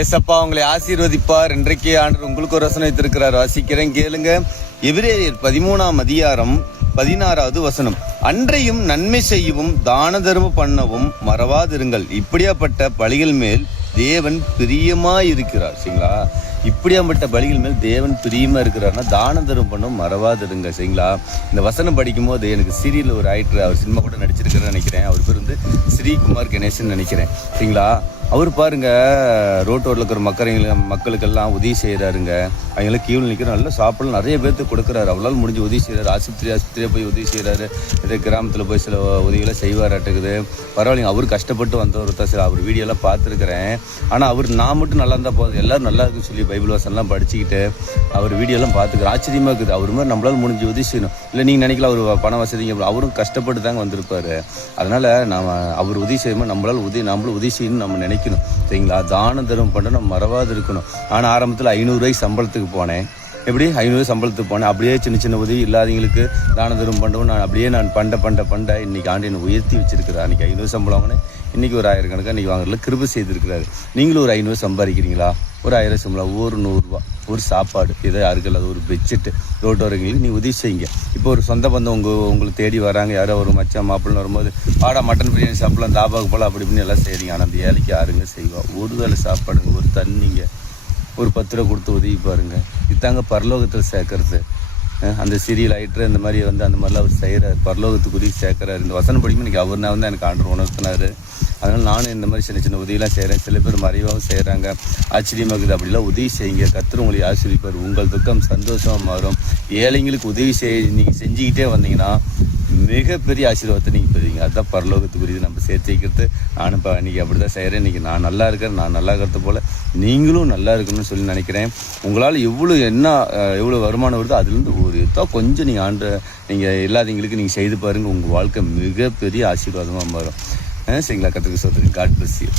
ஏசப்பா உங்களை ஆசீர்வதிப்பார். இன்றைக்கு ஆண்டு உங்களுக்கு ஒரு வசனம் வைத்திருக்கிறார், வாசிக்கிறேன் கேளுங்க. எபிரேயர் 13:16 வசனம். அன்றையும் நன்மை செய்யவும் தான தர்மம் பண்ணவும் மறவாதிருங்கள், இப்படியாப்பட்ட பலிகள் மேல் தேவன் பிரியமாயிருக்கிறார். சரிங்களா? இப்படியாப்பட்ட பலிகள் மேல் தேவன் பிரியமா இருக்கிறார்னா தான தர்மம் பண்ணவும் மறவாதிருங்க. சரிங்களா? இந்த வசனம் படிக்கும் போது எனக்கு சீரியல் ஒரு ஆக்டர், அவர் சினிமா கூட நடிச்சிருக்கிறேன்னு நினைக்கிறேன். அவர் பேர் வந்து ஸ்ரீகுமார் கணேசன் நினைக்கிறேன். சரிங்களா? அவர் பாருங்க, ரோட்டோரில் இருக்கிற மக்களுக்கெல்லாம் உதவி செய்கிறாருங்க. அவங்களாம் கீழே நிற்கிற நல்லா சாப்பிடலாம், நிறைய பேர்த்துக்கு கொடுக்குறாரு. அவளால் முடிஞ்ச உதவி செய்கிறாரு. ஆஸ்பத்திரியாக போய் உதவி செய்கிறாரு. இதே கிராமத்தில் போய் சில உதவிகளை செய்வாராட்டுக்குது. பரவாயில்லைங்க, அவர் கஷ்டப்பட்டு வந்தவர் தான். சார் அவர் வீடியோலாம் பார்த்துருக்குறேன். ஆனால் அவர் நான் மட்டும் நல்லா இருந்தால் போதும், எல்லோரும் நல்லா இருக்குன்னு சொல்லி பைபிள் வசனம்லாம் படிச்சுக்கிட்டு அவர் வீடியோலாம் பார்த்துக்கிறேன். ஆச்சரியமாக இருக்குது. அவர் மாதிரி நம்மளால் முடிஞ்ச உதவி செய்யணும். இல்லை நீங்கள் நினைக்கலாம் அவர் பண வசதிங்க, அவரும் கஷ்டப்பட்டு தாங்க வந்திருப்பார். அதனால் நாம் அவர் உதவி செய்யும்போது நம்மளும் உதவி செய்யணும்னு நம்ம நினைக்கணும். சரிங்களா? தான தர்மம் பண்ண நம்ம மறவாது இருக்கணும். ஆனால் ஆரம்பத்தில் 500 ரூபாய்க்கு சம்பளத்துக்கு போனேன். எப்படி 500 சம்பளத்துக்கு போனேன். அப்படியே சின்ன சின்ன உதவி இல்லாதவங்களுக்கு தான தர்மம் பண்ணவும் நான் பண்ண இன்னைக்கு ஆண்டு என்னை உயர்த்தி வச்சிருக்கிறார். அன்றைக்கி 500 சம்பளம் வாங்கினேன், இன்றைக்கி ஒரு 1000 கணக்காக இன்றைக்கி வாங்குறதுல கிருபை செய்திருக்கிறாரு. நீங்களும் ஒரு 500 சம்பாதிக்கிறீங்களா? ஒரு 1000 சம்பளம், ஒரு 100 ரூபா, ஒரு சாப்பாடு, ஏதோ யாருக்கு இல்லாத ஒரு பெட்ஷீட்டு, ரோட்டு வரவங்களுக்கு நீ உதவி செய்யுங்க. இப்போ ஒரு சொந்த பந்தம் உங்களுக்கு தேடி வராங்க, யாரோ ஒரு மச்சான் மாப்பிள்ளை வரும்போது பாடா மட்டன் பிரியாணி சாப்பிடலாம், தாபாவுக்கு போகலாம், அப்படி இப்படின்னு எல்லாம் செய்கிறீங்க. ஆனால் அந்த ஏழைக்கு யாருங்க செய்வா? ஒரு வேளை சாப்பாடுங்க, ஒரு தண்ணிங்க, ஒரு 10 ரூபா கொடுத்து உதவி பாருங்க. இதாங்க பரலோகத்தில் சேர்க்கறது. அந்த சீரியல் ஆயிட்டு இந்த மாதிரி அந்த மாதிரிலாம் அவர் செய்கிறார். பரலோகத்துக்குரிய சேர்க்குறாரு. இந்த வசனம் படிக்கும்போது இன்றைக்கி அவர் தான் எனக்கு ஆண்டவர் உணர்த்தினார். அதனால் நானும் இந்த மாதிரி சின்ன சின்ன உதவியெல்லாம் செய்கிறேன். சில பேர் மறைவாகவும் செய்கிறாங்க. ஆச்சரியமாக இருக்குது. அப்படிலாம் உதவி செய்யுங்க. கர்த்தர் உங்களை ஆசீர்வதிப்பார். உங்கள் துக்கம் சந்தோஷமாக மாறும். ஏழைங்களுக்கு உதவி நீங்கள் செஞ்சுக்கிட்டே வந்தீங்கன்னா மிகப்பெரிய ஆசீர்வாதத்தை நீங்கள் பெறுவீங்க. அதுதான் பரலோகத்துக்குரியது நம்ம சேர்த்து வைக்கிறது. நானும் இப்போ இன்றைக்கி அப்படி தான் செய்கிறேன். இன்றைக்கி நான் நல்லா இருக்கிறேன். நான் நல்லா இருக்கிறது போல் நீங்களும் நல்லா இருக்கணும்னு சொல்லி நினைக்கிறேன். உங்களால் எவ்வளோ வருமானம் வருதோ அதுலேருந்து ஒரு கொஞ்சம் நீங்கள் இல்லாதவங்களுக்கு நீங்கள் செய்து பாருங்கள். உங்கள் வாழ்க்கை மிகப்பெரிய ஆசீர்வாதமாக மாறும். சரிங்களா? கர்த்தருக்கு ஸ்தோத்திரம். God bless you.